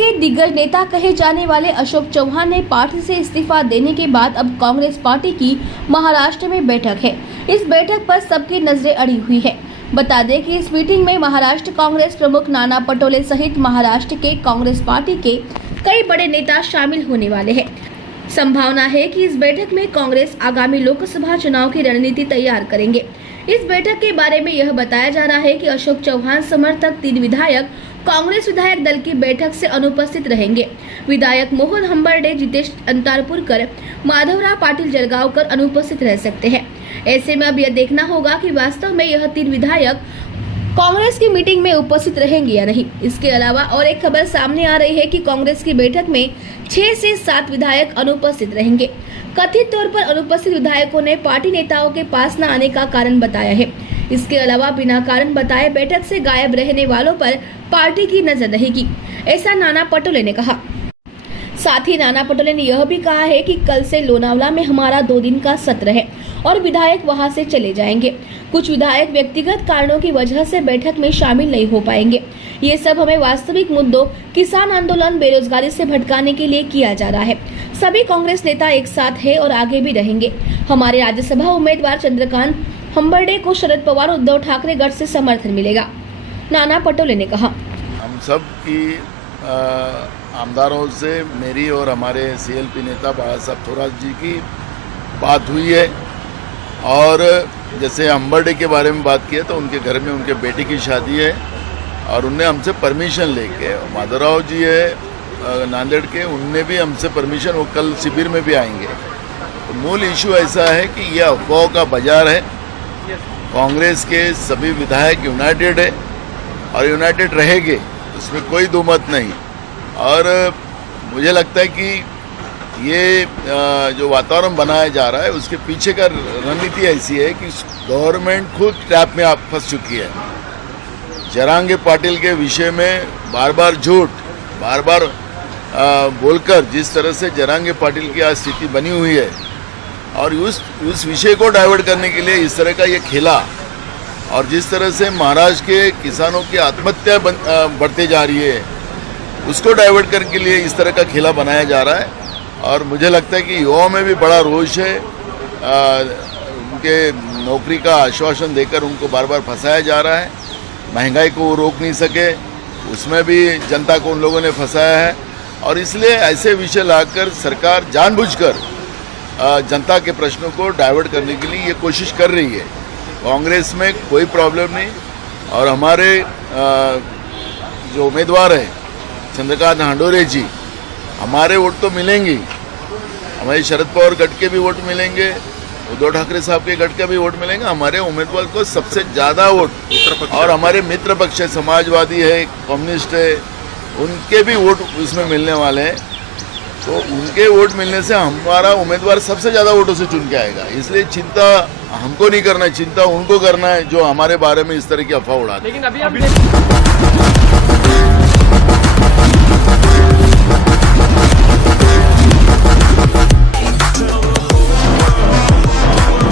के दिग्गज नेता कहे जाने वाले अशोक चौहान ने पार्टी से इस्तीफा देने के बाद अब कांग्रेस पार्टी की महाराष्ट्र में बैठक है। इस बैठक पर सबकी नजरें अड़ी हुई है। बता दें कि इस मीटिंग में महाराष्ट्र कांग्रेस प्रमुख नाना पटोले सहित महाराष्ट्र के कांग्रेस पार्टी के कई बड़े नेता शामिल होने वाले हैं। संभावना है कि इस बैठक में कांग्रेस आगामी लोकसभा चुनाव की रणनीति तैयार करेंगे। इस बैठक के बारे में यह बताया जा रहा है कि अशोक चौहान समर्थक 3 विधायक कांग्रेस विधायक दल की बैठक से अनुपस्थित रहेंगे। विधायक मोहन हंबर्डे, जितेश अंतारपुरकर, माधवराव पाटिल जलगांवकर अनुपस्थित रह सकते हैं। ऐसे में अब यह देखना होगा कि वास्तव में यह 3 विधायक कांग्रेस की मीटिंग में उपस्थित रहेंगे या नहीं। इसके अलावा और एक खबर सामने आ रही है कि कांग्रेस की बैठक में 6 से 7 विधायक अनुपस्थित रहेंगे। कथित तौर पर अनुपस्थित विधायकों ने पार्टी नेताओं के पास न आने का कारण बताया है। इसके अलावा बिना कारण बताए बैठक से गायब रहने वालों पर पार्टी की नजर रहेगी, ऐसा नाना पटोले ने कहा। साथ ही नाना पटोले ने यह भी कहा है कि कल से लोनावला में हमारा 2 दिन का सत्र है और विधायक वहां से चले जाएंगे। कुछ विधायक व्यक्तिगत कारणों की वजह से बैठक में शामिल नहीं हो पाएंगे। ये सब हमें वास्तविक मुद्दों किसान आंदोलन, बेरोजगारी से भटकाने के लिए किया जा रहा है। सभी कांग्रेस नेता एक साथ है और आगे भी रहेंगे। हमारे राज्यसभा उम्मीदवार चंद्रकांत हंबर्डे को शरद पवार, उद्धव ठाकरे गढ़ से समर्थन मिलेगा, नाना पटोले ने कहा। हम सब की आमदारों से मेरी और हमारे सीएलपी नेता बाला साहब थोराट जी की बात हुई है और जैसे हंबर्डे के बारे में बात किया तो उनके घर में उनके बेटे की शादी है और उनने हमसे परमिशन लेके, माधवराव जी है नांदेड़ के, उनने भी हमसे परमिशन, वो कल शिविर में भी आएंगे। तो मूल इशू ऐसा है कि यह अफवाहों का बाजार है। कांग्रेस के सभी विधायक यूनाइटेड है और यूनाइटेड रहेंगे, उसमें कोई दो मत नहीं। और मुझे लगता है कि ये जो वातावरण बनाया जा रहा है उसके पीछे का रणनीति ऐसी है कि गवर्नमेंट खुद ट्रैप में फंस चुकी है। जरांगे पाटिल के विषय में बार बार झूठ, बार बार बोलकर जिस तरह से जरांगे पाटिल की आज स्थिति बनी हुई है और उस विषय को डाइवर्ट करने के लिए इस तरह का ये खेला, और जिस तरह से महाराष्ट्र के किसानों की आत्महत्या बढ़ती जा रही है उसको डाइवर्ट करने के लिए इस तरह का खेला बनाया जा रहा है। और मुझे लगता है कि युवाओं में भी बड़ा रोष है। उनके नौकरी का आश्वासन देकर उनको बार बार फंसाया जा रहा है। महंगाई को वो रोक नहीं सके, उसमें भी जनता को उन लोगों ने फंसाया है और इसलिए ऐसे विषय लाकर सरकार जानबूझकर जनता के प्रश्नों को डाइवर्ट करने के लिए ये कोशिश कर रही है। कांग्रेस में कोई प्रॉब्लम नहीं और हमारे जो उम्मीदवार हैं चंद्रकांत हंडोरे जी, हमारे वोट तो मिलेंगे, हमारे शरद पवार गढ़ के भी वोट मिलेंगे, उद्धव ठाकरे साहब के गढ़ के भी वोट मिलेंगे। हमारे उम्मीदवार को सबसे ज़्यादा वोट और हमारे मित्र पक्ष है, समाजवादी है, कम्युनिस्ट है, उनके भी वोट उसमें मिलने वाले हैं। तो उनके वोट मिलने से हमारा उम्मीदवार सबसे ज़्यादा वोटों से चुन के आएगा। इसलिए चिंता हमको नहीं करना है, चिंता उनको करना है जो हमारे बारे में इस तरह की अफवाह उड़ाते हैं। लेकिन अभी